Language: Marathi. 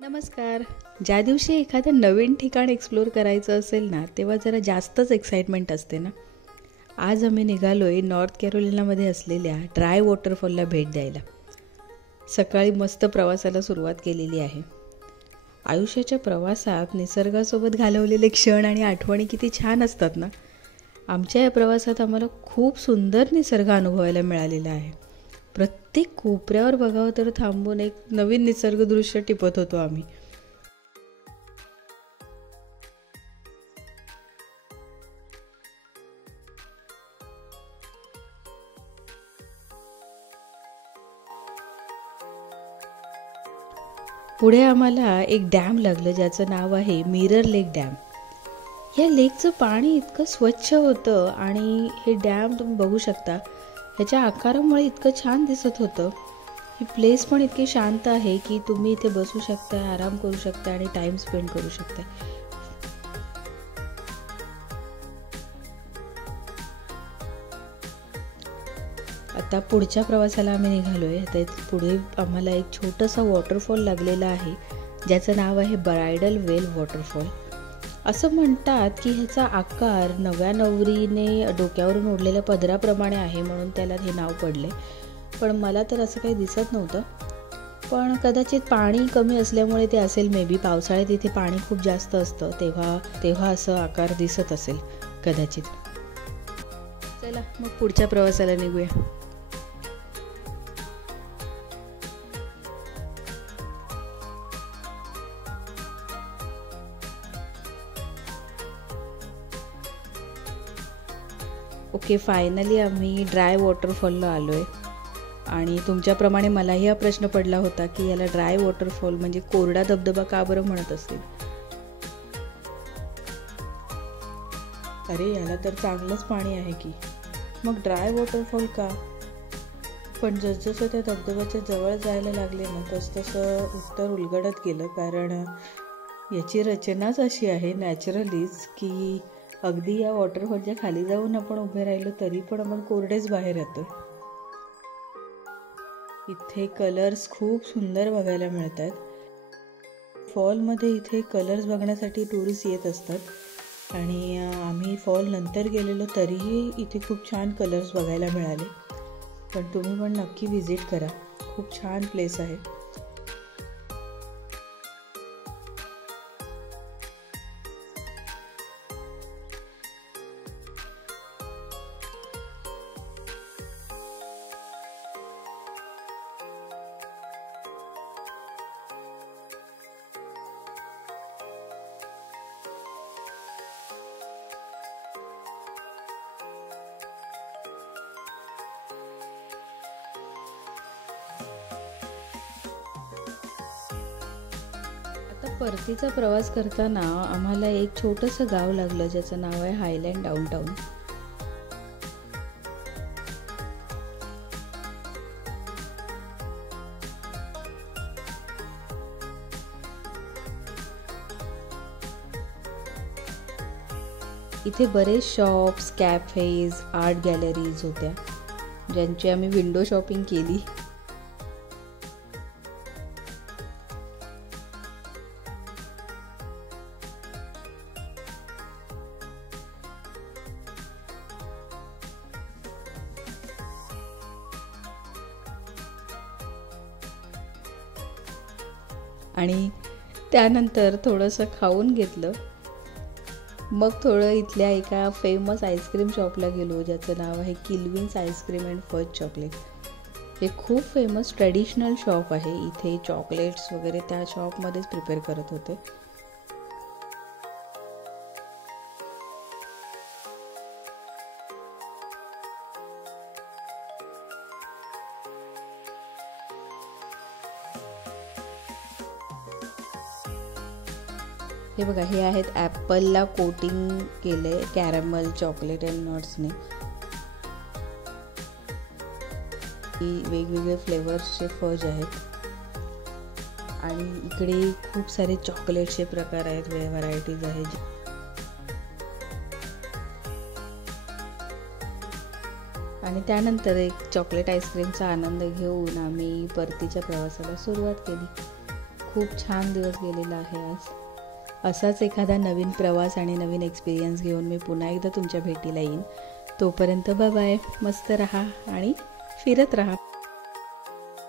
नमस्कार. ज्या दिवशी एखादं नवीन ठिकाण एक्सप्लोर करायचं असेल ना, तेव्हा जरा जास्तच एक्साइटमेंट असते ना. आज आम्ही निघालोय नॉर्थ कॅरोलिनामध्ये असलेल्या ड्राय वॉटरफॉलला भेट द्यायला. सकाळी मस्त प्रवासाला सुरुवात केलेली आहे. आयुष्याच्या प्रवासात निसर्गासोबत घालवलेले क्षण आणि आठवणी किती छान असतात ना. आमच्या या प्रवासात आम्हाला खूप सुंदर निसर्ग अनुभवायला मिळालेला आहे. प्रत्येक कोपऱ्यावर बघावं तर थांबून एक नवीन निसर्गदृश्य टिपत होतो आम्ही. पुढे आम्हाला एक डॅम लागलं ज्याचं नाव आहे मिरर लेक डॅम. या लेकचं पाणी इतकं स्वच्छ होतं आणि हे डॅम तुम्ही बघू शकता, ह्याच्या आकारामुळे इतकं छान दिसत होतं. ही प्लेस पण इतकी शांत आहे की तुम्ही इथे बसू शकता, आराम करू शकता आणि टाइम स्पेंड करू शकता. आता पुढच्या प्रवासाला आम्ही निघालोय. आता पुढे आम्हाला एक छोटासा वॉटरफॉल लागलेला आहे ज्याचं नाव आहे ब्रायडल वेल वॉटरफॉल. असं म्हणतात की ह्याचा आकार नव्या नवरीने डोक्यावरून ओढलेल्या पदराप्रमाणे आहे, म्हणून त्याला हे नाव पडले. पण मला तर असं काही दिसत नव्हतं, पण कदाचित पाणी कमी असल्यामुळे ते असेल. मे बी पावसाळ्यात इथे पाणी खूप जास्त असतं, तेव्हा असं आकार दिसत असेल कदाचित. चला मग पुढच्या प्रवासाला निघूया. ओके, फायनली आम्ही ड्राय वॉटरफॉलला आलो आहे. आणि तुमच्याप्रमाणे मलाही हा प्रश्न पडला होता की याला ड्राय वॉटरफॉल म्हणजे कोरडा धबधबा का बरं म्हणत असतील. अरे, याला तर चांगलंच पाणी आहे की, मग ड्राय वॉटरफॉल का? पण जसजसं त्या धबधब्याच्या जवळ जायला लागले ना, तसतसं उत्तर उलगडत गेलं. कारण याची रचनाच अशी आहे नॅचरलीच की अगदी या वॉटरफॉलच्या खाली जाऊन आपण उभे राहिलो तरी पण आपण कोरडेच बाहेर येतो. इथे कलर्स खूप सुंदर बघायला मिळतात. फॉलमध्ये इथे कलर्स बघण्यासाठी टुरिस्ट येत असतात आणि आम्ही फॉल नंतर गेलेलो तरीही इथे खूप छान कलर्स बघायला मिळाले. पण तुम्ही पण नक्की व्हिजिट करा, खूप छान प्लेस आहे. आता परतीचा प्रवास करताना आम्हाला एक छोटंसं गाव लागलं ज्याचं नाव आहे हायलँड डाऊनटाऊन. इथे बरेच शॉप्स, कॅफेज, आर्ट गॅलरीज होत्या ज्यांची आम्ही विंडो शॉपिंग केली. आणि त्यानंतर थोडंसं खाऊन घेतलं. मग थोडं इथल्या एका फेमस आईस्क्रीम शॉपला गेलो ज्याचं नाव आहे किल्विन्स आईस्क्रीम अँड फज चॉकलेट. हे खूप फेमस ट्रेडिशनल शॉप आहे. इथे चॉकलेट्स वगैरे त्या शॉपमध्येच प्रिपेअर करत होते. हे बघा, हे आहेत ॲपलला कोटिंग केले कॅरमल, चॉकलेट अँड नट्सने. वेगवेगळे फ्लेवर्सचे फज आहेत आणि इकडे खूप सारे चॉकलेटचे प्रकार आहेत, व्हरायटीज आहेत. आणि त्यानंतर एक चॉकलेट आईस्क्रीमचा आनंद घेऊन आम्ही परतीच्या प्रवासाला सुरुवात केली. खूप छान दिवस गेलेला आहे आज. असाच एखादा नवीन प्रवास आणि नवीन एक्सपिरियन्स घेऊन मी पुन्हा एकदा तुमच्या भेटीला येईन. तोपर्यंत बाय बाय. मस्त राहा आणि फिरत राहा.